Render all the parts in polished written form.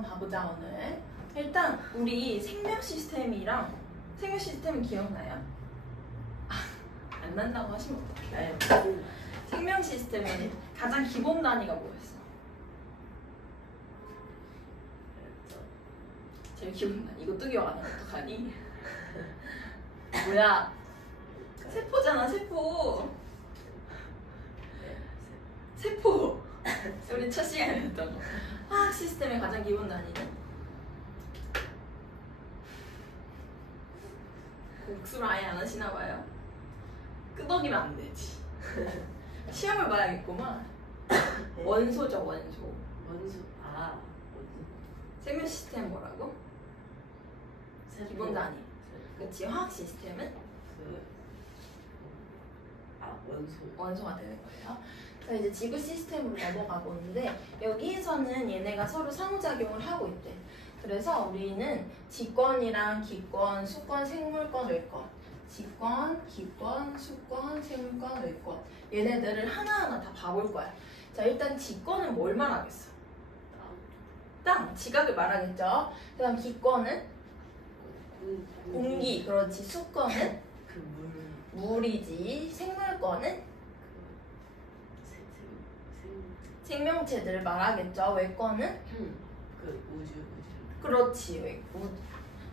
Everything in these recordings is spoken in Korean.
한번 봐보자 오늘. 일단 우리 생명 시스템이랑 생명 시스템은 기억나요? 안 난다고 하시면 어떡해. 생명 시스템은 가장 기본 단위가 뭐였어? 제일 기본 단위. 이것도 기억 안 하면 어떡하니? 뭐야? 세포잖아, 세포. 세포. 우리 첫 시간에 했던 거. 화학 시스템의 가장 기본 단위는? 복수를 아예 안 하시나 봐요. 끄덕이면 안 되지. 시험을 봐야겠구만. 원소죠, 원소. 원소. 아, 원소. 생명 시스템 뭐라고? 기본 단위. 그치, 화학 시스템은? 원소. 원소가 되는 거예요. 자, 이제 지구 시스템으로 넘어가 보는데 여기에서는 얘네가 서로 상호작용을 하고 있대. 그래서 우리는 직권이랑 기권, 수권, 생물권, 외권, 직권, 기권, 수권, 생물권, 외권 얘네들을 하나하나 다 봐볼 거야. 자, 일단 직권은 뭘 말하겠어? 땅, 지각을 말하겠죠. 그 다음 기권은? 공기, 그렇지. 수권은? 물이지. 생물권은? 생명체들을 말하겠죠. 외권은? 우주. 그렇지.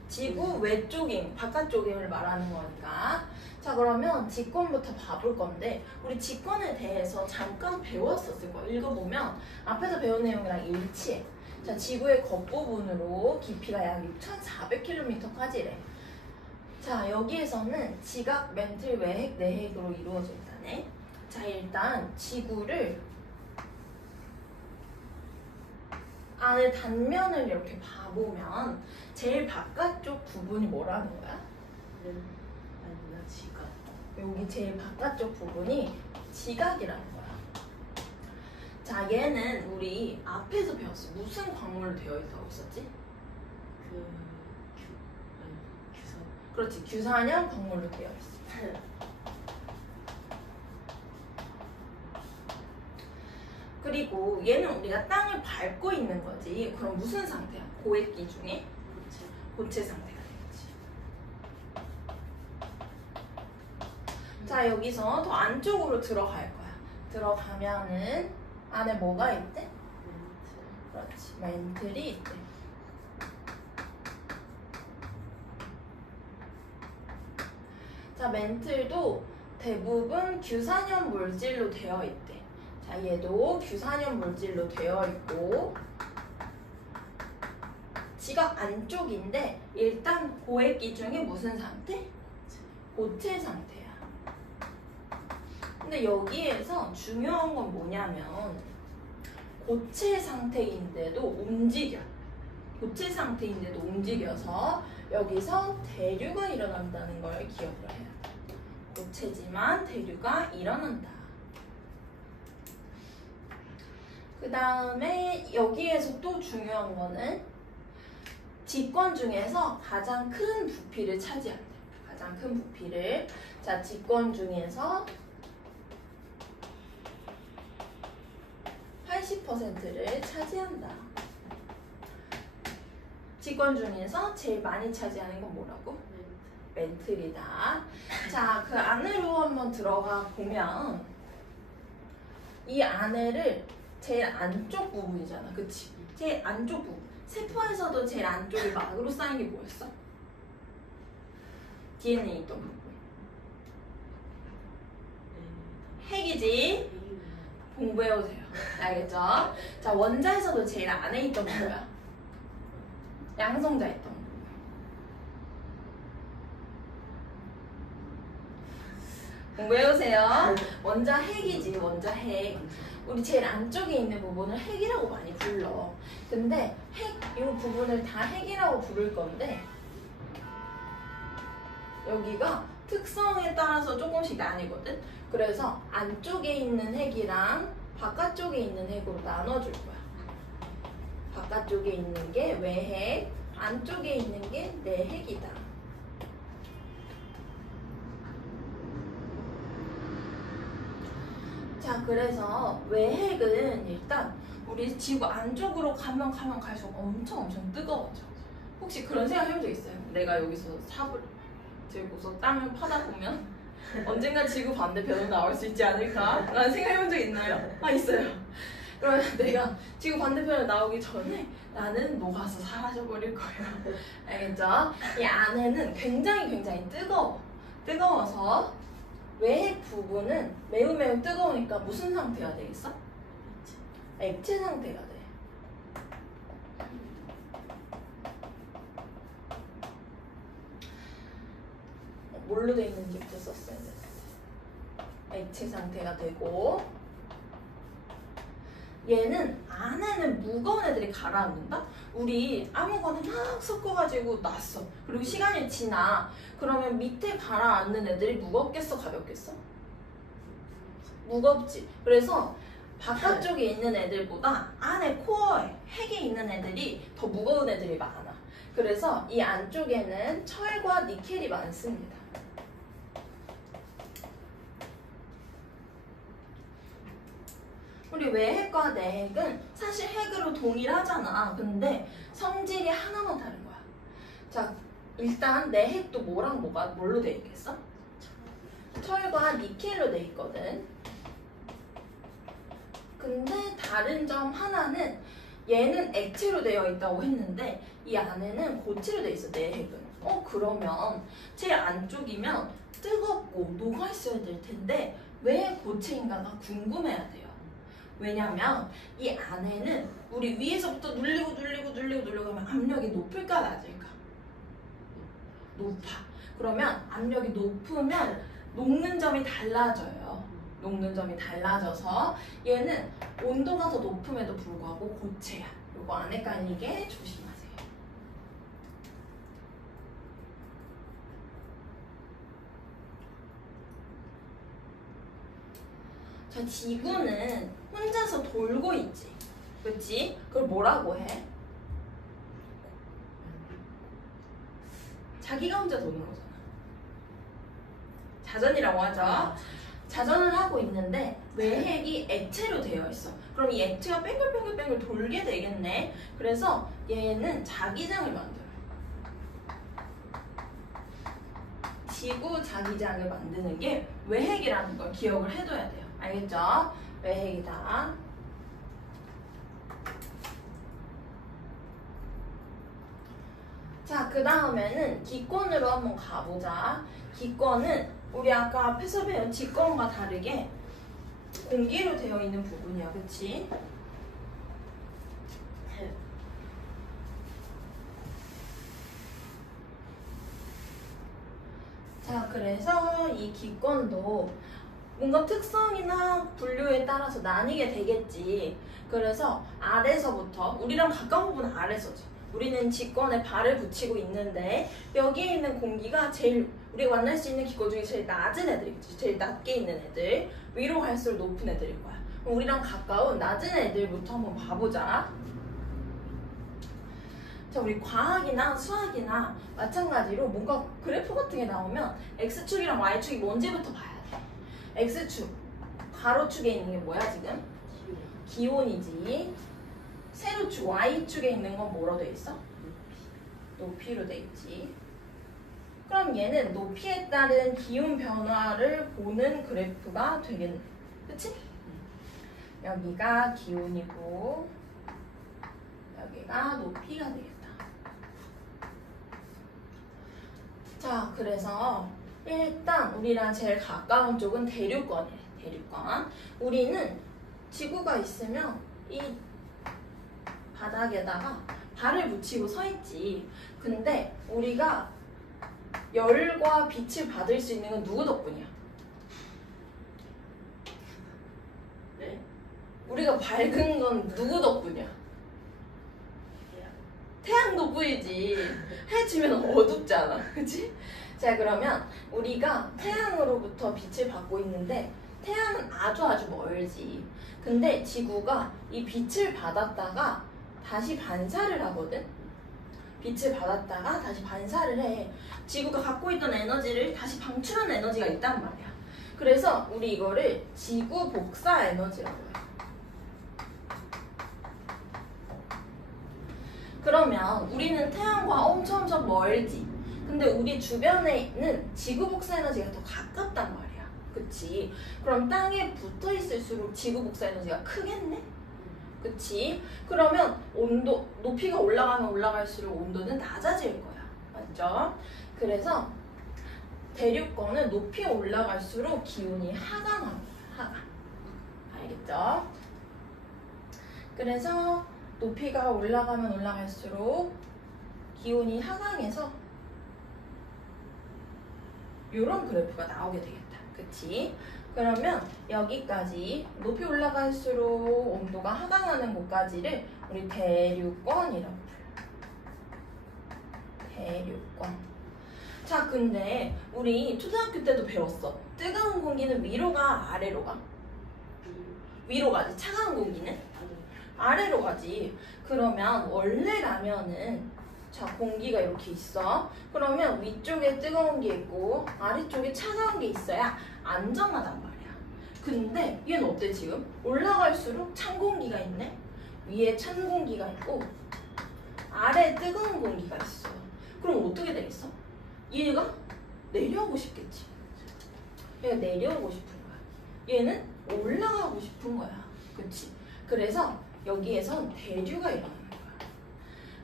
지구 외쪽임, 바깥쪽임을 말하는 거니까. 자, 그러면 직권부터 봐볼 건데 우리 직권에 대해서 잠깐 배웠었을 거야. 읽어보면 앞에서 배운 내용이랑 일치해. 자, 지구의 겉부분으로 깊이가 약 6,400km까지래. 자, 여기에서는 지각, 멘틀, 외핵, 내핵으로 이루어져 있다네. 자, 일단 지구를 안에 단면을 이렇게 봐보면 제일 바깥쪽 부분이 뭐라는 거야? 아니면 지각. 여기 제일 바깥쪽 부분이 지각이라는 거야. 자, 얘는 우리 앞에서 배웠어. 무슨 광물로 되어 있다고 했었지? 규선. 그렇지, 규산형 광물로 되어 있어. 그리고 얘는 우리가 땅을 밟고 있는 거지. 그럼 무슨 상태야? 고액기 중에? 고체 상태가 되겠지. 자, 여기서 더 안쪽으로 들어갈 거야. 들어가면은 안에 뭐가 있대? 그렇지, 멘틀이 있대. 자, 멘틀도 대부분 규산형 물질로 되어 있대. 자, 얘도 규산형 물질로 되어 있고 지각 안쪽인데 일단 고액기 중에 무슨 상태? 고체 상태야. 근데 여기에서 중요한 건 뭐냐면 고체 상태인데도 움직여. 고체 상태인데도 움직여서 여기서 대류가 일어난다는 걸 기억을 해야 돼. 고체지만 대류가 일어난다. 그 다음에 여기에서 또 중요한 거는 직권 중에서 가장 큰 부피를 차지한대. 가장 큰 부피를. 자, 직권 중에서 80%를 차지한다. 직권 중에서 제일 많이 차지하는 건 뭐라고? 멘틀이다. 자, 그 안으로 한번 들어가 보면 이 안에를 제일 안쪽 부분이잖아. 그치? 제일 안쪽 부분. 세포에서도 제일 안쪽에 막으로 쌓인 게 뭐였어? DNA 있던 부분. 핵이지? 공부해오세요. 알겠죠? 자, 원자에서도 제일 안에 있던 게 뭐야? 양성자 있던 부분. 공부해오세요. 원자 핵이지, 원자 핵. 우리 제일 안쪽에 있는 부분을 핵이라고 많이 불러. 근데 핵, 이 부분을 다 핵이라고 부를 건데 여기가 특성에 따라서 조금씩 나뉘거든. 그래서 안쪽에 있는 핵이랑 바깥쪽에 있는 핵으로 나눠줄 거야. 바깥쪽에 있는 게 외핵, 안쪽에 있는 게 내핵이다. 자, 그래서 외핵은 일단 우리 지구 안쪽으로 가면 갈수록 엄청 뜨거워져. 혹시 그런 생각 해본 적 있어요? 내가 여기서 삽을 들고서 땅을 파다 보면 언젠가 지구 반대편으로 나올 수 있지 않을까? 라는 생각 해본 적 있나요? 아, 있어요. 그러면 내가 지구 반대편에 나오기 전에 나는 녹아서 사라져버릴 거예요. 알겠죠? 이 안에는 굉장히 뜨거워서 외핵 부분은 매우 뜨거우니까 무슨 상태가 되겠어? 액체 상태가 돼. 뭘로 돼 있는지부터 썼어야 돼. 액체 상태가 되고, 얘는 안에는 무거운 애들이 가라앉는다? 우리 아무거나 막 섞어가지고 놨어. 그리고 시간이 지나. 그러면 밑에 가라앉는 애들이 무겁겠어, 가볍겠어? 무겁지. 그래서 바깥쪽에 있는 애들보다 안에 코어에 핵에 있는 애들이 더 무거운 애들이 많아. 그래서 이 안쪽에는 철과 니켈이 많습니다. 우리 외핵과 내핵은 사실 핵으로 동일하잖아. 근데 성질이 하나만 다른 거야. 자, 일단 내핵도 뭘로 돼 있겠어? 철과 니켈로 돼 있거든. 근데 다른 점 하나는 얘는 액체로 되어 있다고 했는데 이 안에는 고체로 되어 있어, 내핵은. 그러면 제일 안쪽이면 뜨겁고 녹아 있어야 될 텐데 왜 고체인가가 궁금해야 돼요. 왜냐면 이 안에는 우리 위에서부터 눌리고 하면 압력이 높을까 낮을까? 높아. 그러면 압력이 높으면 녹는 점이 달라져요. 녹는 점이 달라져서 얘는 온도가 더 높음에도 불구하고 고체야. 요거 안 헷갈리게 조심하세요. 자, 지구는 혼자서 돌고 있지. 그치? 그걸 뭐라고 해? 자기가 혼자 도는 거잖아. 자전이라고 하죠. 자전을 하고 있는데 외핵이 액체로 되어 있어. 그럼 이 액체가 뱅글뱅글 돌게 되겠네. 그래서 얘는 자기장을 만들어요. 지구 자기장을 만드는 게 외핵이라는 걸 기억을 해둬야 돼요. 알겠죠? 외핵이다. 자, 그 다음에는 기권으로 한번 가보자. 기권은 우리 아까 앞에서 배운 직권과 다르게 공기로 되어 있는 부분이야. 그치? 자, 그래서 이 기권도 뭔가 특성이나 분류에 따라서 나뉘게 되겠지. 그래서 아래서부터, 우리랑 가까운 부분은 아래서지. 우리는 직권에 발을 붙이고 있는데 여기에 있는 공기가 제일 우리가 만날 수 있는 기권 중에 제일 낮은 애들이겠지. 제일 낮게 있는 애들. 위로 갈수록 높은 애들일 거야. 그럼 우리랑 가까운 낮은 애들부터 한번 봐보자. 자, 우리 과학이나 수학이나 마찬가지로 뭔가 그래프 같은 게 나오면 X축이랑 Y축이 뭔지부터 봐야 돼. X축, 가로축에 있는 게 뭐야 지금? 기온이지. 세로축, Y축에 있는 건 뭐로 돼 있어? 높이로 돼 있지. 그럼 얘는 높이에 따른 기온 변화를 보는 그래프가 되겠네. 그치? 여기가 기온이고 여기가 높이가 되겠다. 자, 그래서 일단 우리랑 제일 가까운 쪽은 대륙권이에요. 대륙권. 우리는 지구가 있으면 이 바닥에다가 발을 붙이고 서 있지. 근데 우리가 열과 빛을 받을 수 있는 건 누구 덕분이야? 네? 우리가 밝은 건 누구 덕분이야? 태양 덕분이지. 해 지면 어둡잖아. 그치? 자, 그러면 우리가 태양으로부터 빛을 받고 있는데 태양은 아주 멀지. 근데 지구가 이 빛을 받았다가 다시 반사를 하거든. 빛을 받았다가 다시 반사를 해. 지구가 갖고 있던 에너지를 다시 방출하는 에너지가 있단 말이야. 그래서 우리 이거를 지구 복사 에너지라고 해. 그러면 우리는 태양과 엄청 멀지. 근데 우리 주변에는 지구 복사 에너지가 더 가깝단 말이야. 그치? 그럼 땅에 붙어 있을수록 지구 복사 에너지가 크겠네? 그치? 그러면 온도, 높이가 올라가면 올라갈수록 온도는 낮아질 거야. 맞죠? 그래서 대륙권은 높이 올라갈수록 기온이 하강합니다. 하강. 알겠죠? 그래서 높이가 올라가면 올라갈수록 기온이 하강해서 이런 그래프가 나오게 되겠다. 그치? 그러면 여기까지 높이 올라갈수록 온도가 하강하는 곳까지를 우리 대륙권이라고 불러요. 대륙권. 자, 근데 우리 초등학교 때도 배웠어. 뜨거운 공기는 위로 가, 아래로 가? 위로 가지. 차가운 공기는? 아래로 가지. 그러면 원래라면은 자, 공기가 이렇게 있어. 그러면 위쪽에 뜨거운 게 있고 아래쪽에 차가운 게 있어야 안정하단 말이야. 근데 얘는 어때 지금? 올라갈수록 찬 공기가 있네? 위에 찬 공기가 있고 아래에 뜨거운 공기가 있어. 그럼 어떻게 되겠어? 얘가 내려오고 싶겠지. 얘가 내려오고 싶은 거야. 얘는 올라가고 싶은 거야. 그치? 그래서 여기에선 대류가 일어나는 거야.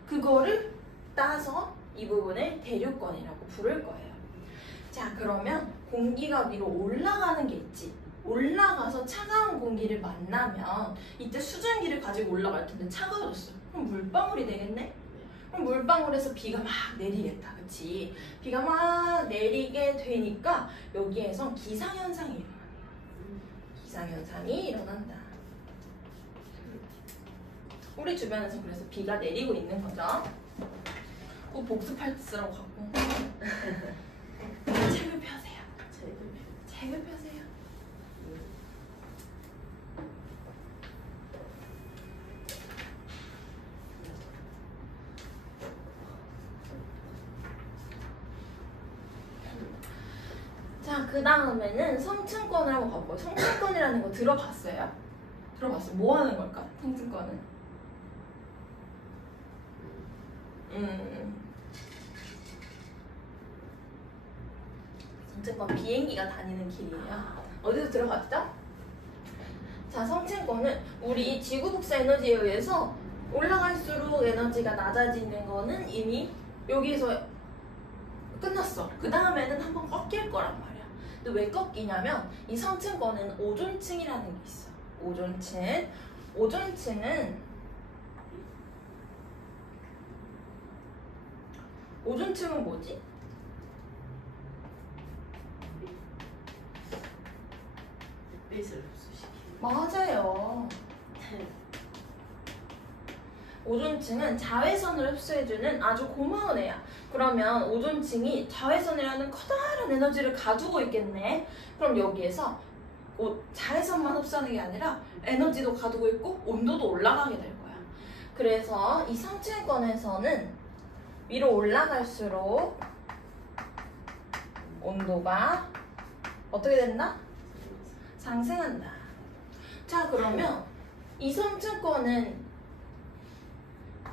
그거를 따서 이 부분을 대류권이라고 부를 거예요. 자, 그러면 공기가 위로 올라가는 게 있지. 올라가서 차가운 공기를 만나면 이때 수증기를 가지고 올라갈 텐데 차가워졌어. 그럼 물방울이 되겠네? 그럼 물방울에서 비가 막 내리겠다. 그치? 비가 막 내리게 되니까 여기에서 기상현상이 일어난다. 기상현상이 일어난다. 우리 주변에서 그래서 비가 내리고 있는 거죠. 꼭 복습할 때 쓰라고 갖고 책을 펴세요. 책을 펴세요. 자, 그 다음에는 성층권을 한번 가볼까요? 성층권이라는 거 들어봤어요? 들어봤어요. 뭐 하는 걸까? 성층권은? 성층권 비행기가 다니는 길이에요. 어디서 들어봤죠? 자, 성층권은 우리 지구 복사 에너지에 의해서 올라갈수록 에너지가 낮아지는 거는 이미 여기에서 끝났어. 그 다음에는 한번 꺾일 거란 말이야. 근데 왜 꺾이냐면 이 성층권은 오존층이라는 게 있어. 오존층. 오존층은 뭐지? 햇빛을 흡수시키는. 맞아요. 오존층은 자외선을 흡수해주는 아주 고마운 애야. 그러면 오존층이 자외선이라는 커다란 에너지를 가지고 있겠네. 그럼 여기에서 자외선만 흡수하는 게 아니라 에너지도 가지고 있고 온도도 올라가게 될 거야. 그래서 이 성층권에서는 위로 올라갈수록 온도가 어떻게 된다? 상승한다. 자, 그러면 이 성층권은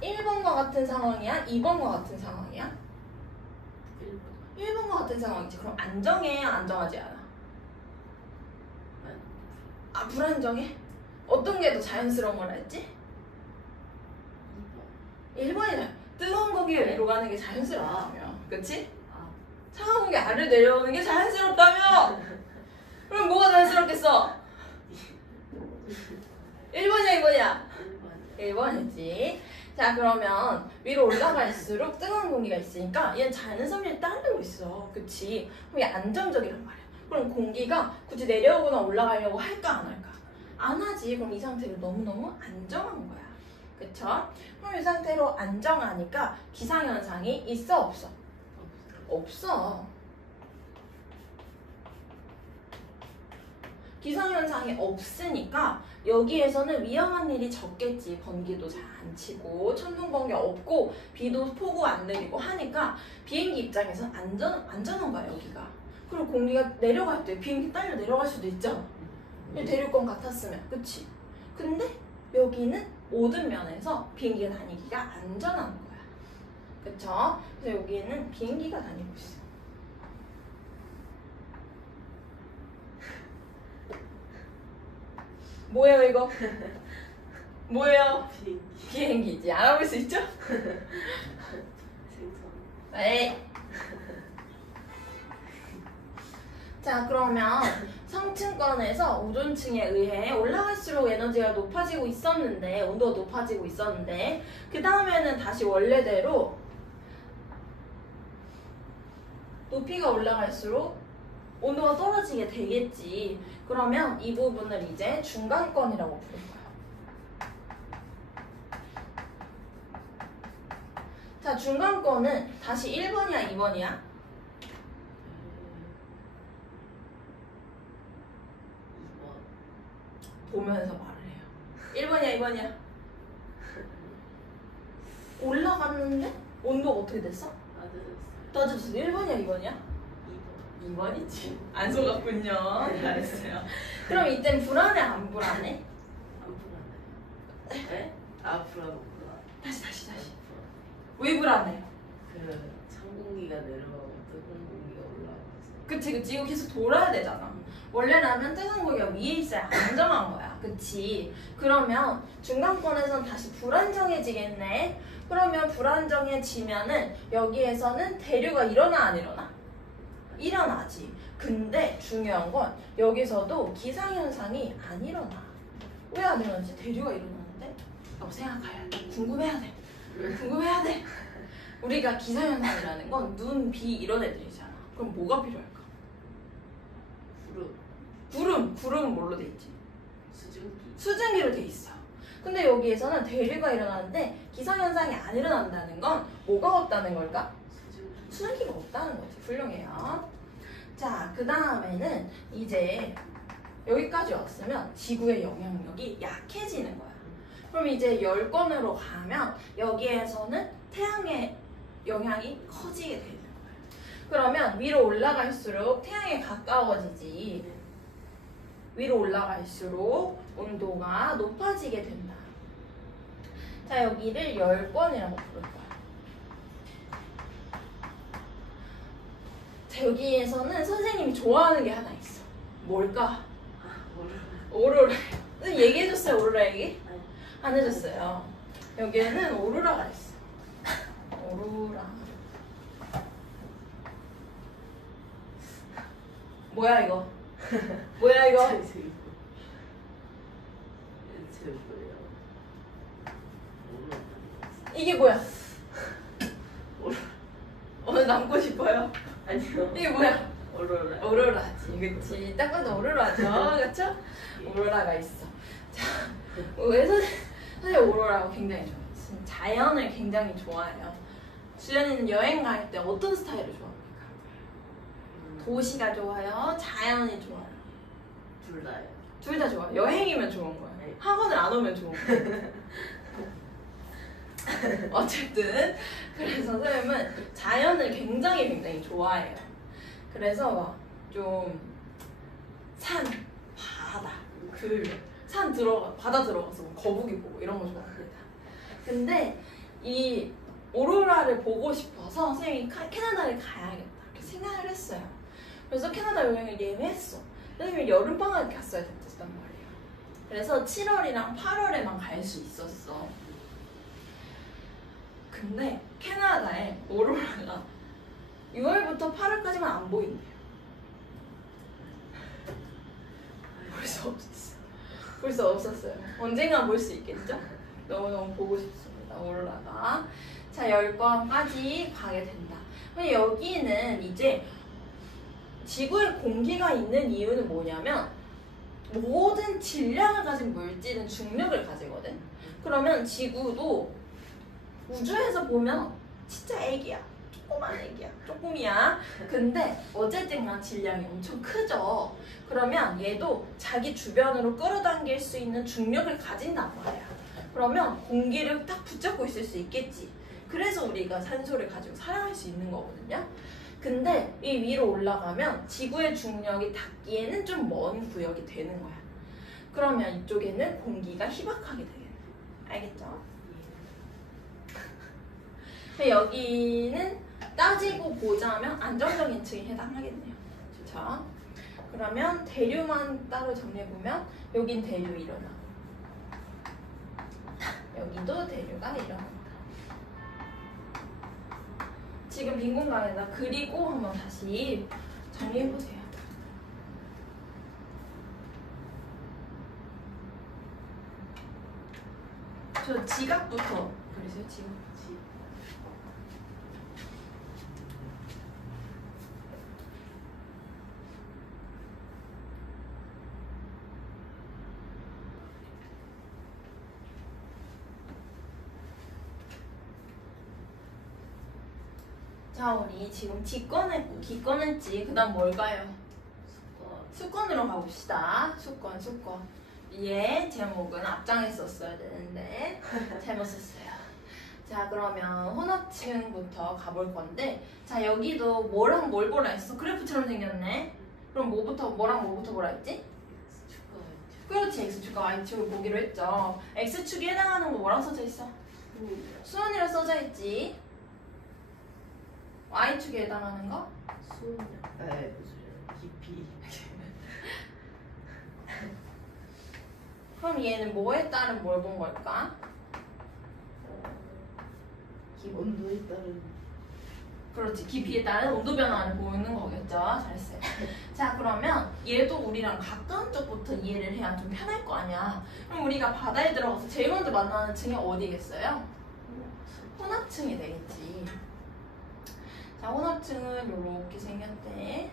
1번과 같은 상황이야? 2번과 같은 상황이야? 1번과 같은 상황이지. 그럼 안정해? 안정하지 않아? 아, 불안정해? 어떤 게 더 자연스러운 거라 했지? 1번이다. 뜨거운 공기가 위로 가는 게 자연스럽다며. 그치? 차가운 공기 아래로 내려오는 게 자연스럽다며! 그럼 뭐가 자연스럽겠어? 1번이야, 2번이야? 1번이지. 자, 그러면 위로 올라갈수록 뜨거운 공기가 있으니까 얘는 자연섬유를 따르고 있어. 그치? 그럼 얘 안정적이란 말이야. 그럼 공기가 굳이 내려오거나 올라가려고 할까 안 할까? 안 하지. 그럼 이 상태로 너무너무 안정한 거야. 그쵸? 그럼 이 상태로 안정하니까 기상현상이 있어 없어? 없어. 기상현상이 없으니까 여기에서는 위험한 일이 적겠지. 번개도 잘 안 치고 천둥 번개 없고 비도 폭우 안 내리고 하니까 비행기 입장에서는 안전한 거야 여기가. 그리고 공기가 내려갈 때 비행기 딸려 내려갈 수도 있잖아. 대륙권 같았으면. 그치? 근데 여기는 모든 면에서 비행기가 다니기가 안전한 거야. 그쵸? 그래서 여기에는 비행기가 다니고 있어. 뭐예요 이거? 뭐예요? 비행기. 비행기지. 알아볼 수 있죠? 생선. 에이. 자, 그러면 성층권에서 오존층에 의해 올라갈수록 에너지가 높아지고 있었는데, 온도가 높아지고 있었는데, 그 다음에는 다시 원래대로 높이가 올라갈수록 온도가 떨어지게 되겠지. 그러면 이 부분을 이제 중간권이라고 부를 거야. 자, 중간권은 다시 1번이야, 2번이야? 2번. 보면서 말을 해요. 1번이야, 2번이야? 올라갔는데 온도가 어떻게 됐어? 낮아졌어요. 따져서 1번이야, 2번이야? 2번. 2번이지. 안 속았군요. 잘했어요. 그럼 이땐 불안해, 안 불안해? 안 불안해요. 네? 아, 불안. 다시. 왜 불안해? 그 찬 공기가 내려가고 뜨거운 공기가 올라가서. 그치. 이거 계속 돌아야 되잖아. 원래라면 뜨거운 공기가 위에 있어야 안정한 거야. 그치? 그러면 중간권에선 다시 불안정해지겠네. 그러면 불안정해지면은 여기에서는 대류가 일어나 안 일어나? 일어나지. 근데 중요한 건 여기서도 기상현상이 안 일어나. 왜 안 일어나지? 대류가 일어나는데? 라고 생각해야 돼. 궁금해야 돼. 우리가 기상현상이라는 건 눈, 비 이런 애들이잖아. 그럼 뭐가 필요할까? 구름은 뭘로 돼 있지? 수증기로 돼 있어. 근데 여기에서는 대류가 일어나는데 기상현상이 안 일어난다는 건 뭐가 없다는 걸까? 수증기가 없다는 거지. 훌륭해요. 자, 그 다음에는 이제 여기까지 왔으면 지구의 영향력이 약해지는 거야. 그럼 이제 열권으로 가면 여기에서는 태양의 영향이 커지게 되는 거야. 그러면 위로 올라갈수록 태양에 가까워지지. 위로 올라갈수록 온도가 높아지게 된다. 자, 여기를 열권이라고 부를 거야. 자, 여기에서는 선생님이 좋아하는 게 하나 있어. 뭘까? 오로라. 선생님 얘기해줬어요, 오로라 얘기? 안 해줬어요. 여기에는 오로라가 있어. 오로라. 뭐야 이거? 이게 뭐야? 오늘 남고 싶어요? 아니요. 이게 뭐야? 오로라. 오로라지, 그치? 딱 봐도 오로라죠, 그쵸? 오로라가 있어. 자, 왜 사실 오로라가 굉장히 좋아해요. 자연을 굉장히 좋아해요. 주연이는 여행 갈 때 어떤 스타일을 좋아합니까? 도시가 좋아요? 자연이 좋아요? 둘 다요. 둘 다 좋아요. 여행이면 좋은 거예요. 네. 학원을 안 오면 좋은 거예요. 어쨌든 그래서 선생님은 자연을 굉장히 좋아해요. 그래서 막 좀 산, 바다, 산 바다 들어가서 거북이 보고 이런 거 좋아합니다. 근데 이 오로라를 보고 싶어서 선생님이 캐나다를 가야겠다 이렇게 생각을 했어요. 그래서 캐나다 여행을 예매했어. 선생님이 여름방학에 갔어야 됐단 말이에요. 그래서 7월이랑 8월에만 갈 수 있었어. 근데 캐나다에 오로라가 6월부터 8월까지만 안 보인대요. 벌써 없었어요. 언젠간 볼 수 있겠죠? 너무너무 보고 싶습니다. 오로라가. 자, 열권까지 가게 된다. 근데 여기는 이제 지구에 공기가 있는 이유는 뭐냐면 모든 질량을 가진 물질은 중력을 가지거든. 그러면 지구도 우주에서 보면 진짜 애기야. 조그만 애기야. 조금이야. 근데 어쨌든 간 질량이 엄청 크죠. 그러면 얘도 자기 주변으로 끌어당길 수 있는 중력을 가진단 말이야. 그러면 공기를 딱 붙잡고 있을 수 있겠지. 그래서 우리가 산소를 가지고 살아갈 수 있는 거거든요. 근데 이 위로 올라가면 지구의 중력이 닿기에는 좀 먼 구역이 되는 거야. 그러면 이쪽에는 공기가 희박하게 되겠네. 알겠죠? 여기는 따지고 보자면 안정적인 층에 해당하겠네요. 자, 그러면 대류만 따로 정리해보면 여긴 대류 일어나고 여기도 대류가 일어난다. 지금 빈 공간에다 그리고 한번 다시 정리해보세요. 저 지각부터 그러세요. 지각. 자, 우리 지금 뒷권했고 뒷권했지. 그 다음 뭘까요? 수권으로 가봅시다. 수권. 얘 제목은 앞장에 썼어야 되는데 잘못 썼어요. 자, 그러면 혼합층부터 가볼 건데, 자, 여기도 뭐랑 뭘 보라 했어? 그래프처럼 생겼네. 그럼 뭐랑 뭐부터 보라 했지? 그렇지, X축과 Y축을 보기로 했죠. X축에 해당하는 거 뭐라고 써져 있어? 수원이라 써져 있지. Y축에 해당하는 거? 수냐? 에 무슨 깊이. 그럼 얘는 뭐에 따른 뭘 본 걸까? 온도에 따른. 그렇지, 깊이에 따른 온도 변화를 보이는 거겠죠. 잘했어요. 자, 그러면 얘도 우리랑 가까운 쪽부터 이해를 해야 좀 편할 거 아니야. 그럼 우리가 바다에 들어가서 제일 먼저 만나는 층이 어디겠어요? 혼합층이 되겠지. 자, 혼합층은 이렇게 생겼대.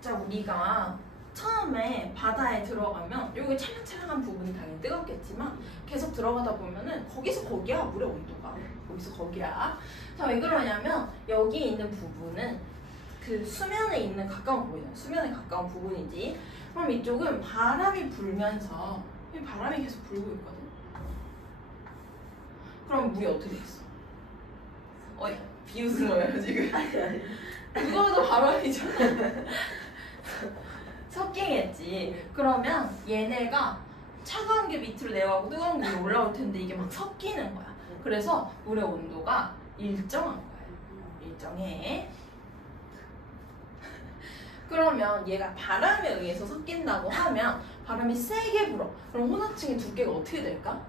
자, 우리가 처음에 바다에 들어가면 여기 찰랑찰랑한 부분이 당연히 뜨겁겠지만 계속 들어가다 보면은 거기서 거기야, 물의 온도가. 여기서 거기야. 자, 왜 그러냐면 여기 있는 부분은 그 수면에 있는 가까운 부분이야. 수면에 가까운 부분이지. 그럼 이쪽은 바람이 불면서 이 바람이 계속 불고 있거든. 그럼 물이 어떻게 됐어? 비웃은 거예요 지금? 그거도 바람이잖아. 섞이겠지. 그러면 얘네가 차가운 게 밑으로 내려가고 뜨거운 게 위로 올라올 텐데 이게 막 섞이는 거야. 그래서 물의 온도가 일정한 거야. 일정해. 그러면 얘가 바람에 의해서 섞인다고 하면 바람이 세게 불어. 그럼 혼합층의 두께가 어떻게 될까?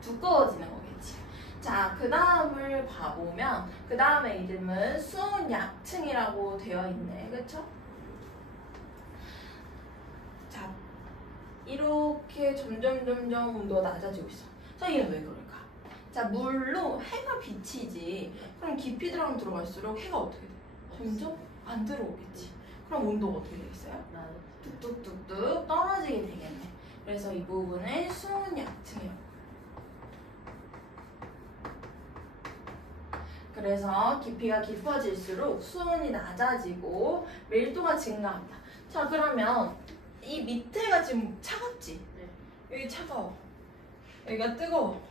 두꺼워지는 거겠지. 자, 그 다음을 봐보면 그 다음의 이름은 수온약층이라고 되어 있네. 그쵸? 자, 이렇게 점점 온도가 낮아지고 있어. 자, 이게 왜 그럴까? 자, 물로 해가 비치지. 그럼 깊이 들어갈수록 해가 어떻게 돼? 점점 안 들어오겠지. 그럼 온도가 어떻게 되겠어요? 뚝뚝뚝뚝 떨어지게 되겠네. 그래서 이 부분을 수온약층이라고. 그래서 깊이가 깊어질수록 수온이 낮아지고 밀도가 증가한다. 자, 그러면 이 밑에가 지금 차갑지? 네. 여기 차가워. 여기가 뜨거워.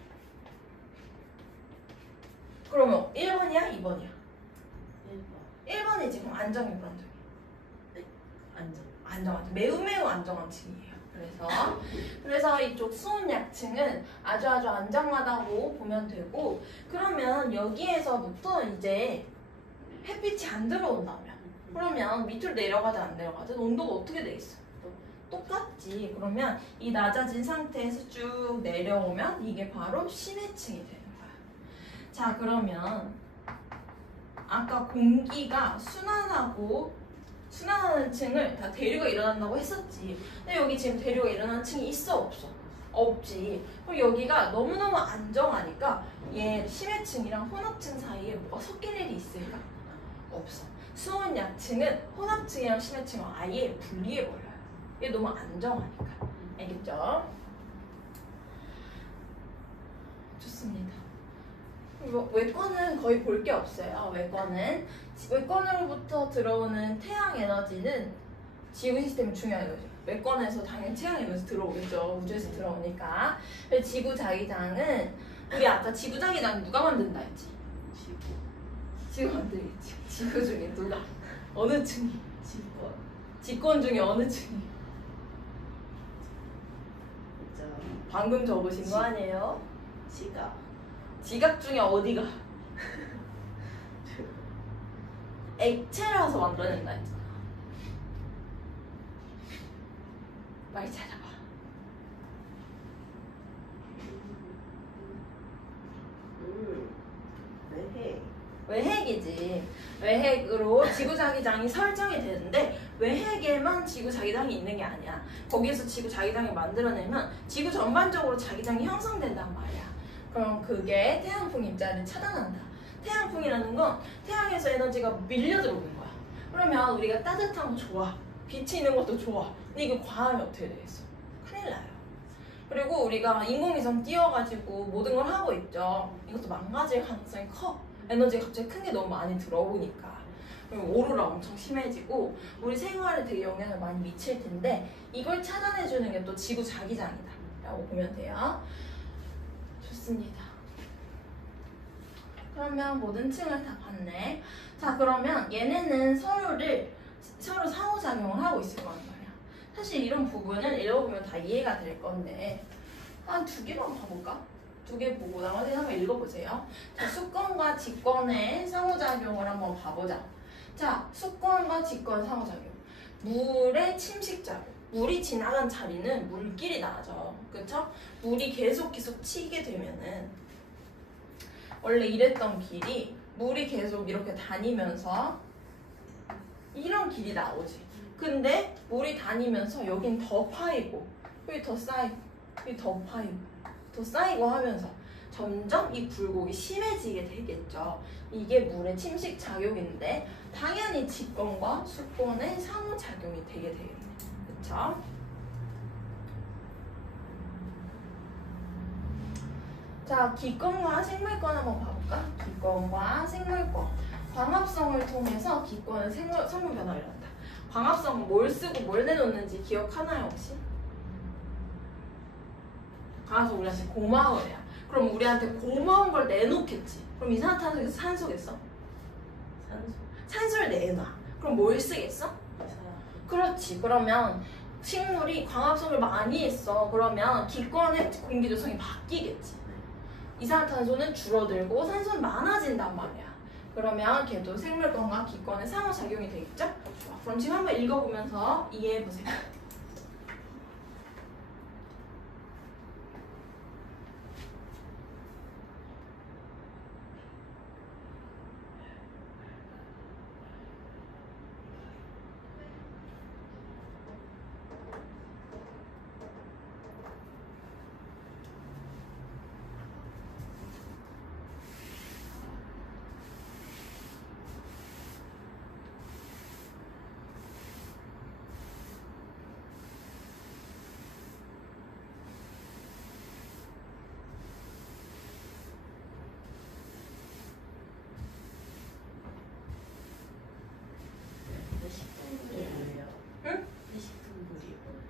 그러면 1번이야? 2번이야? 1번이 지금 안정이 불안정이? 안정. 매우 안정한 층이에요. 그래서 이쪽 수온약층은 아주 안정하다고 보면 되고, 그러면 여기에서부터 이제 햇빛이 안 들어온다면, 그러면 밑으로 내려가든 안 내려가든 온도가 어떻게 돼 있어? 똑같지. 그러면 이 낮아진 상태에서 쭉 내려오면 이게 바로 심해층이 되는 거야. 자, 그러면 아까 공기가 순환하는 층을 다 대류가 일어난다고 했었지. 근데 여기 지금 대류가 일어나는 층이 있어, 없어? 없지. 그럼 여기가 너무너무 안정하니까 얘 심해층이랑 혼합층 사이에 뭐가 섞일 일이 있을까? 없어. 수온약층은 혼합층이랑 심해층을 아예 분리해버려요. 얘 너무 안정하니까. 알겠죠? 좋습니다. 외권은 거의 볼 게 없어요. 외권으로부터 들어오는 태양 에너지는 지구 시스템이 중요한 거죠. 외권에서 당연히 태양 에너지 들어오겠죠. 우주에서 들어오니까. 지구 자기장은 우리 아까 지구 자기장 누가 만든다 했지? 지구 만들겠지. 지구 중에 누가? 어느 층이? 지구권. 직권 중에 어느 층이? 저 방금 적으신 거 아니에요? 지각. 지각 중에 어디가? 액체라서 만들어낸다 했잖아. 빨리 찾아봐. 외핵. 외핵이지. 외핵으로 지구자기장이 설정이 되는데 외핵에만 지구자기장이 있는 게 아니야. 거기에서 지구자기장이 만들어내면 지구 전반적으로 자기장이 형성된단 말이야. 그럼 그게 태양풍 입자를 차단한다. 태양풍이라는 건 태양에서 에너지가 밀려 들어오는 거야. 그러면 우리가 따뜻한 거 좋아. 빛이 있는 것도 좋아. 근데 이게 과하면 어떻게 되겠어? 큰일 나요. 그리고 우리가 인공위성 띄워가지고 모든 걸 하고 있죠. 이것도 망가질 가능성이 커. 에너지가 갑자기 큰 게 너무 많이 들어오니까. 그리고 오로라 엄청 심해지고 우리 생활에 되게 영향을 많이 미칠 텐데 이걸 차단해주는 게 또 지구 자기장이다 라고 보면 돼요. 좋습니다. 그러면 모든 층을 다 봤네. 자, 그러면 얘네는 서로 상호작용을 하고 있을 거란 말이야. 사실 이런 부분은 읽어보면 다 이해가 될 건데 한 두 개만 봐볼까? 두 개 보고 나머지 한번 읽어보세요. 자, 수권과 직권의 상호작용을 한번 봐보자. 자, 수권과 직권 상호작용. 물의 침식작용. 물이 지나간 자리는 물길이 나죠. 그쵸? 물이 계속 치게 되면은 원래 이랬던 길이 물이 계속 이렇게 다니면서 이런 길이 나오지. 근데 물이 다니면서 여긴 더 파이고 여기 더 쌓이고 여기 더 파이고 더 쌓이고 하면서 점점 이 굴곡이 심해지게 되겠죠. 이게 물의 침식 작용인데 당연히 직권과 수권의 상호작용이 되게 되겠네. 그쵸? 자, 기권과 생물권 한번 봐볼까? 기권과 생물권. 광합성을 통해서 기권은 성분 변화를 일어난다. 광합성은 뭘 쓰고 뭘 내놓는지 기억하나요, 혹시? 강화서 우리한테 고마워해요. 그럼 우리한테 고마운 걸 내놓겠지. 그럼 이산화탄소에서 산소겠어? 산소. 산소를 내놔. 그럼 뭘 쓰겠어? 그렇지. 그러면 식물이 광합성을 많이 했어. 그러면 기권의 공기 조성이 바뀌겠지. 이산화탄소는 줄어들고 산소는 많아진단 말이야. 그러면 걔도 생물권과 기권의 상호작용이 되겠죠? 좋아. 그럼 지금 한번 읽어보면서 이해해보세요. 응?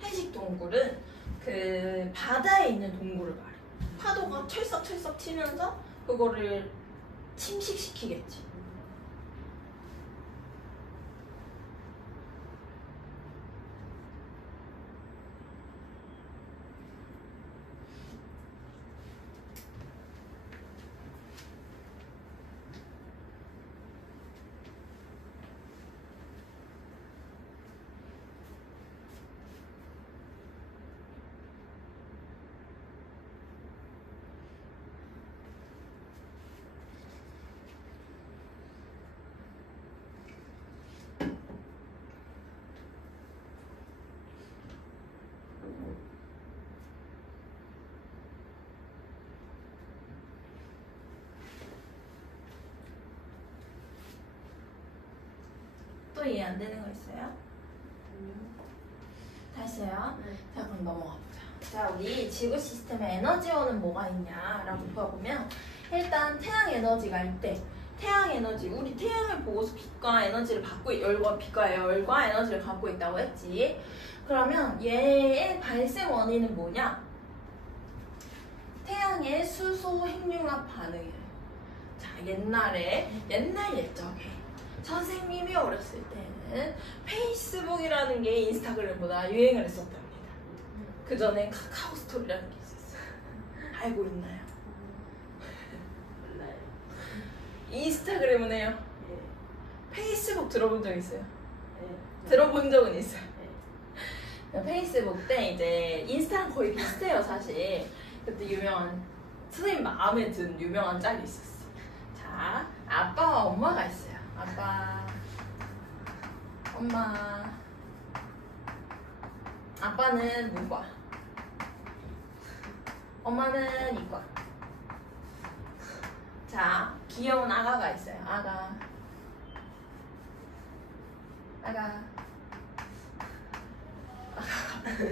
해식 동굴은 그 바다에 있는 동굴을 말해. 파도가 철썩철썩 치면서 그거를 침식시키겠지. 또 이해 안 되는 거 있어요? 다시요. 자, 그럼 넘어가 보자. 자, 우리 지구 시스템에 에너지원은 뭐가 있냐라고 물어보면 일단 태양 에너지가 있대. 태양 에너지, 우리 태양을 보고서 빛과 에너지를 받고 열과 에너지를 갖고 있다고 했지. 그러면 얘의 발생 원인은 뭐냐? 태양의 수소 핵융합 반응이에요. 자, 옛날 예적에 선생님이 어렸을 때는 때는 페이스북이라는 게 인스타그램보다 유행을 했었답니다. 그 전에 카카오 스토리라는 게 있었어요. 알고 있나요? 몰라요. 인스타그램은 해요. 네. 페이스북 들어본 적 있어요? 네. 들어본 적은 있어요. 네. 페이스북 때 이제 인스타랑 거의 비슷해요 사실. 그때 유명한 선생님 마음에 든 유명한 짤이 있었어. 자, 아빠와 엄마가 있어요. 아빠, 엄마. 아빠는 문과, 엄마는 이과. 자, 귀여운 아가가 있어요. 아가.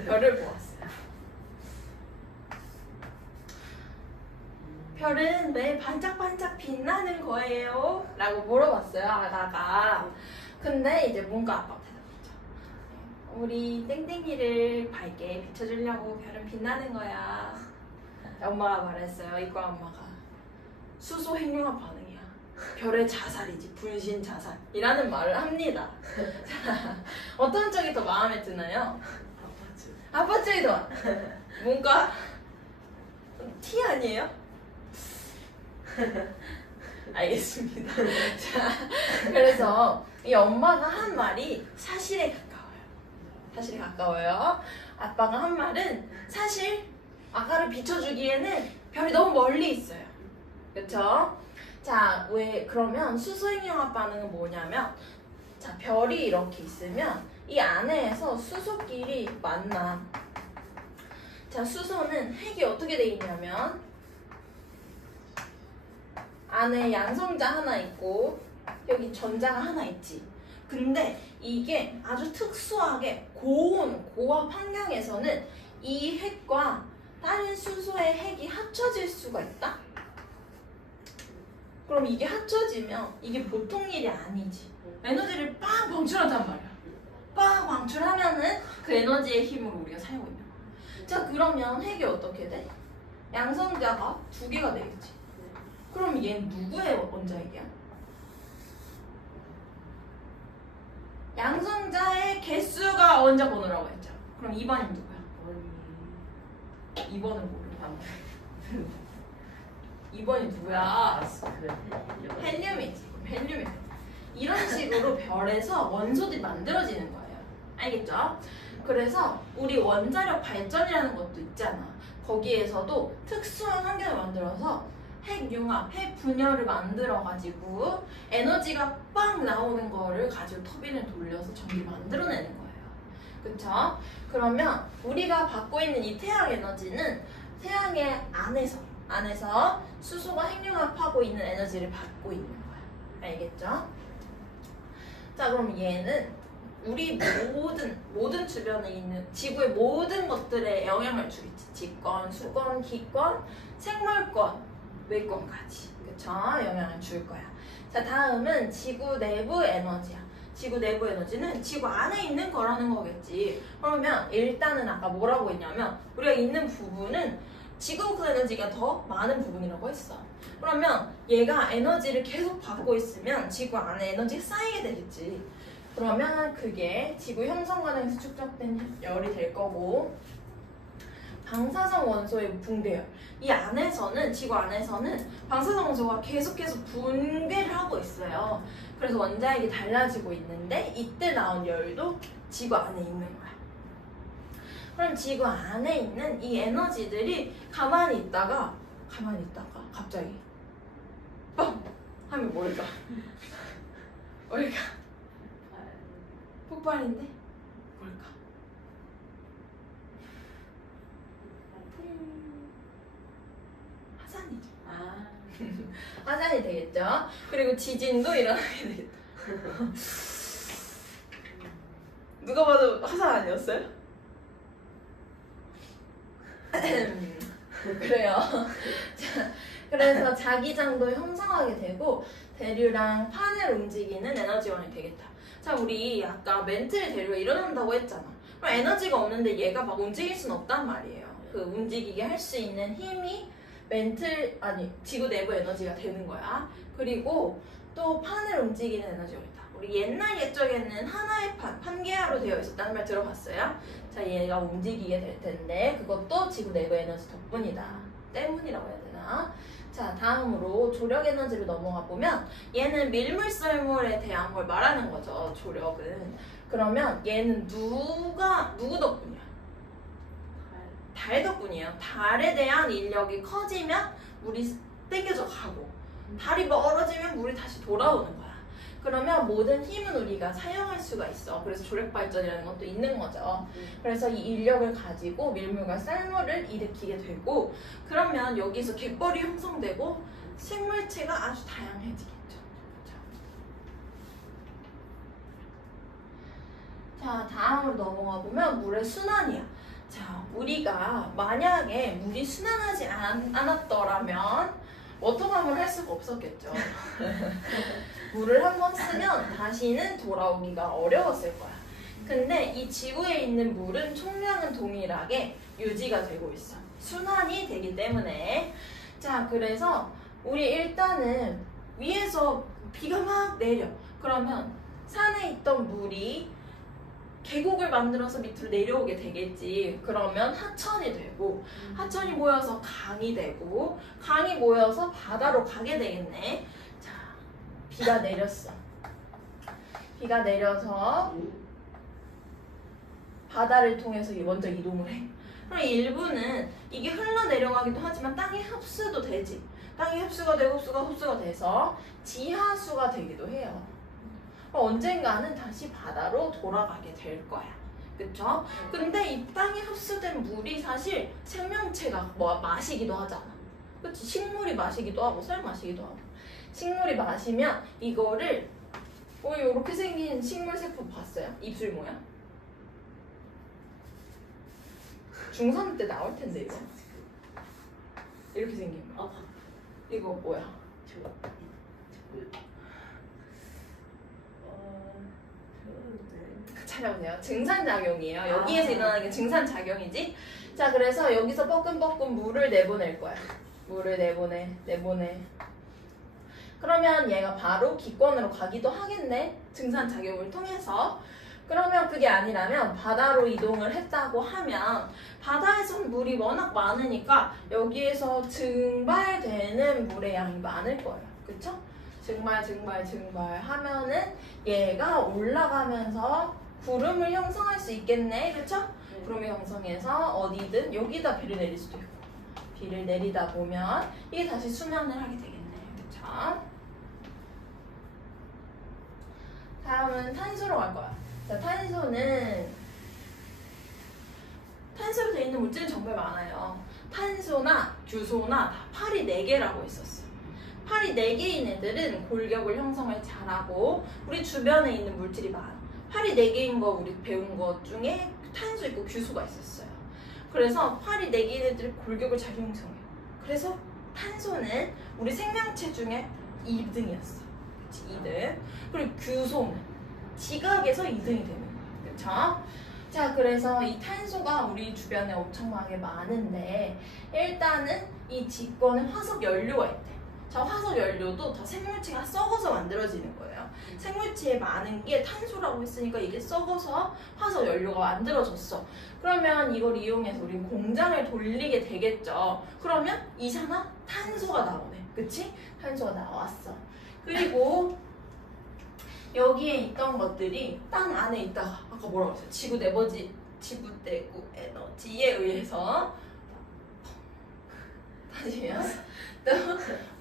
별을 보았어요. 별은 왜 반짝반짝 빛나는 거예요? 라고 물어봤어요, 아가가. 근데 이제 문과 아빠가 대답했죠. 우리 땡땡이를 밝게 비춰주려고 별은 빛나는 거야. 엄마가 말했어요, 이과 엄마가. 수소 핵융합 반응이야. 별의 자살이지, 분신 자살이라는 말을 합니다. 자, 어떤 쪽이 더 마음에 드나요? 아파트. 아빠 쪽이 더 문과? T 아니에요? 알겠습니다. 자, 그래서 이 엄마가 한 말이 사실에 가까워요. 사실에 가까워요. 아빠가 한 말은 사실 아가를 비춰주기에는 별이 너무 멀리 있어요. 그쵸? 자, 왜 그러면 수소핵융합 반응은 뭐냐면, 자, 별이 이렇게 있으면 이 안에서 수소끼리 만나. 자, 수소는 핵이 어떻게 돼 있냐면 안에 양성자 하나 있고 여기 전자가 하나 있지. 근데 이게 아주 특수하게 고온, 고압 환경에서는 이 핵과 다른 수소의 핵이 합쳐질 수가 있다? 그럼 이게 합쳐지면 이게 보통 일이 아니지. 에너지를 빵 방출한단 말이야. 빵 방출하면은 그 에너지의 힘으로 우리가 살고 있는 거야. 자, 그러면 핵이 어떻게 돼? 양성자가 2개가 되겠지. 그럼 얘는 누구의 원자핵이야? 양성자의 개수가 원자 번호라고 했죠. 그럼 2번이 누구야? 2번은 모르나? 2번이 누구야? 헬륨이지. 헬륨이. 이런 식으로 별에서 원소들이 만들어지는 거예요. 알겠죠? 그래서 우리 원자력 발전이라는 것도 있잖아. 거기에서도 특수한 환경을 만들어서 핵융합, 핵분열을 만들어가지고 에너지가 빵 나오는 거를 가지고 터빈을 돌려서 전기를 만들어내는 거예요. 그쵸? 그러면 우리가 받고 있는 이 태양 에너지는 태양의 안에서 수소가 핵융합하고 있는 에너지를 받고 있는 거야. 알겠죠? 자, 그럼 얘는 우리 모든 주변에 있는 지구의 모든 것들에 영향을 주겠지. 직권, 수권, 기권, 생물권, 외권까지. 그쵸? 영향을 줄 거야. 자, 다음은 지구 내부 에너지야. 지구 내부 에너지는 지구 안에 있는 거라는 거겠지. 그러면 일단은 아까 뭐라고 했냐면 우리가 있는 부분은 지구 에너지가 더 많은 부분이라고 했어. 그러면 얘가 에너지를 계속 받고 있으면 지구 안에 에너지가 쌓이게 되겠지. 그러면 그게 지구 형성 과정에서 축적된 열이 될 거고, 방사성 원소의 붕괴열. 이 안에서는, 지구 안에서는 방사성 원소가 계속해서 분괴를 하고 있어요. 그래서 원자핵이 달라지고 있는데 이때 나온 열도 지구 안에 있는 거야. 그럼 지구 안에 있는 이 에너지들이 가만히 있다가 갑자기 뻥! 하면 뭘까? 뭘까? 폭발인데? 뭘까? 화산이죠. 화산이 되겠죠. 그리고 지진도 일어나게 되겠다. 누가 봐도 화산 아니었어요? 그래요. 자, 그래서 자기장도 형성하게 되고 대류랑 판을 움직이는 에너지원이 되겠다. 자, 우리 아까 멘틀 대류가 일어난다고 했잖아. 그럼 에너지가 없는데 얘가 막 움직일 수는 없단 말이에요. 그 움직이게 할 수 있는 힘이 지구 내부 에너지가 되는 거야. 그리고 또 판을 움직이는 에너지가 있다. 우리 옛날 옛적에는 하나의 판계화로 되어 있었다는 말 들어봤어요? 자, 얘가 움직이게 될 텐데 그것도 지구 내부 에너지 덕분이다. 때문이라고 해야 되나? 자, 다음으로 조력 에너지로 넘어가 보면 얘는 밀물썰물에 대한 걸 말하는 거죠. 조력은. 그러면 얘는 누구 덕분이야? 달 덕분이에요. 달에 대한 인력이 커지면 물이 땡겨져 가고 달이 멀어지면 물이 다시 돌아오는 거야. 그러면 모든 힘은 우리가 사용할 수가 있어. 그래서 조력 발전이라는 것도 있는 거죠. 그래서 이 인력을 가지고 밀물과 썰물을 일으키게 되고 그러면 여기서 갯벌이 형성되고 생물체가 아주 다양해지겠죠. 그렇죠? 자, 다음으로 넘어가 보면 물의 순환이야. 자, 우리가 만약에 물이 순환하지 않았더라면 워터밤을 할 수가 없었겠죠. 물을 한번 쓰면 다시는 돌아오기가 어려웠을 거야. 근데 이 지구에 있는 물은 총량은 동일하게 유지가 되고 있어. 순환이 되기 때문에. 자, 그래서 우리 일단은 위에서 비가 막 내려. 그러면 산에 있던 물이 계곡을 만들어서 밑으로 내려오게 되겠지. 그러면 하천이 되고 하천이 모여서 강이 되고 강이 모여서 바다로 가게 되겠네. 자, 비가 내렸어. 비가 내려서 바다를 통해서 먼저 이동을 해. 그럼 일부는 이게 흘러내려가기도 하지만 땅에 흡수도 되지. 땅에 흡수가 되고 흡수가 돼서 지하수가 되기도 해요. 언젠가는 다시 바다로 돌아가게 될 거야. 그쵸? 근데 이 땅에 흡수된 물이 사실 생명체가 마시기도 하잖아. 그치? 식물이 마시기도 하고 쌀 마시기도 하고. 식물이 마시면 이거를 이렇게 생긴 식물 세포 봤어요? 입술 모양? 중3 때 나올 텐데 이거. 이렇게 생긴 거. 이거 뭐야? 찾아보세요. 증산작용이에요. 여기에서 일어나는 게 증산작용이지. 자, 그래서 여기서 뻐끔뻐끔 물을 내보낼 거야. 물을 내보내. 그러면 얘가 바로 기권으로 가기도 하겠네. 증산작용을 통해서. 그러면 그게 아니라면 바다로 이동을 했다고 하면 바다에선 물이 워낙 많으니까 여기에서 증발되는 물의 양이 많을 거예요. 그쵸? 증발 하면은 얘가 올라가면서 구름을 형성할 수 있겠네. 그쵸? 구름을 형성해서 어디든 여기다 비를 내릴 수도 있고 비를 내리다 보면 이게 다시 순환을 하게 되겠네. 그쵸? 다음은 탄소로 갈 거야. 자, 탄소로 되어 있는 물질은 정말 많아요. 탄소나 규소나 다 팔이 4개라고 있었어. 팔이 4개인 애들은 골격을 형성을 잘하고 우리 주변에 있는 물질이 많아. 팔이 4개인 거 우리 배운 것 중에 탄소 있고 규소가 있었어요. 그래서 팔이 4개인 애들이 골격을 잘 형성해요. 그래서 탄소는 우리 생명체 중에 2등이었어. 그치, 2등. 그리고 규소는 지각에서 2등이 되는 거야. 그쵸? 자, 그래서 이 탄소가 우리 주변에 엄청나게 많은데 일단은 이 직권에 화석 연료가 있대. 자, 화석 연료도 다 생물체가 썩어서 만들어지는 거예요. 생물체에 많은 게 탄소라고 했으니까 이게 썩어서 화석 연료가 만들어졌어. 그러면 이걸 이용해서 우리 공장을 돌리게 되겠죠. 그러면 이산화탄소가 나오네. 그치? 탄소가 나왔어. 그리고 여기에 있던 것들이 땅 안에 있다가 아까 뭐라고 했어요? 지구 내버지 지구대구 에너지에 의해서 또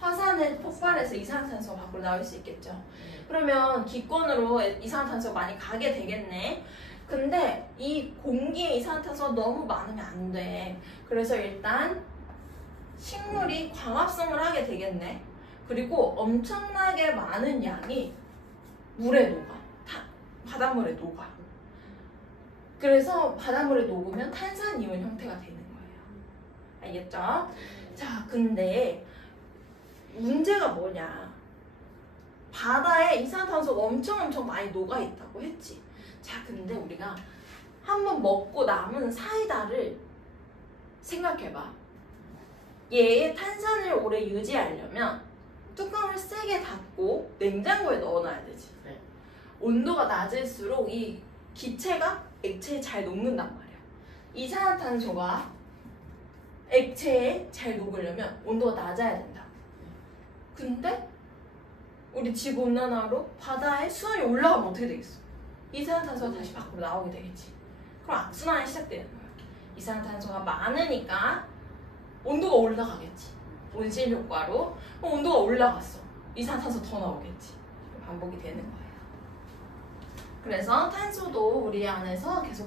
화산을 폭발해서 이산화탄소가 밖으로 나올 수 있겠죠. 그러면 기권으로 이산화탄소가 많이 가게 되겠네. 근데 이 공기에 이산화탄소가 너무 많으면 안 돼. 그래서 일단 식물이 광합성을 하게 되겠네. 그리고 엄청나게 많은 양이 물에 녹아. 바닷물에 녹아. 그래서 바닷물에 녹으면 탄산이온 형태가 되는 거예요. 알겠죠? 자, 근데 문제가 뭐냐? 바다에 이산화탄소가 엄청 많이 녹아 있다고 했지. 자, 근데 우리가 한번 먹고 남은 사이다를 생각해봐. 얘의 탄산을 오래 유지하려면 뚜껑을 세게 닫고 냉장고에 넣어놔야 되지. 온도가 낮을수록 이 기체가 액체에 잘 녹는단 말이야. 이산화탄소가 액체에 잘 녹으려면 온도가 낮아야 된다. 근데 우리 지구온난화로 바다의 수온이 올라가면 어떻게 되겠어? 이산화탄소가 다시 밖으로 나오게 되겠지. 그럼 악순환이 시작되는 거야. 이산화탄소가 많으니까 온도가 올라가겠지. 온실 효과로 온도가 올라갔어. 이산화탄소 더 나오겠지. 반복이 되는 거예요. 그래서 탄소도 우리 안에서 계속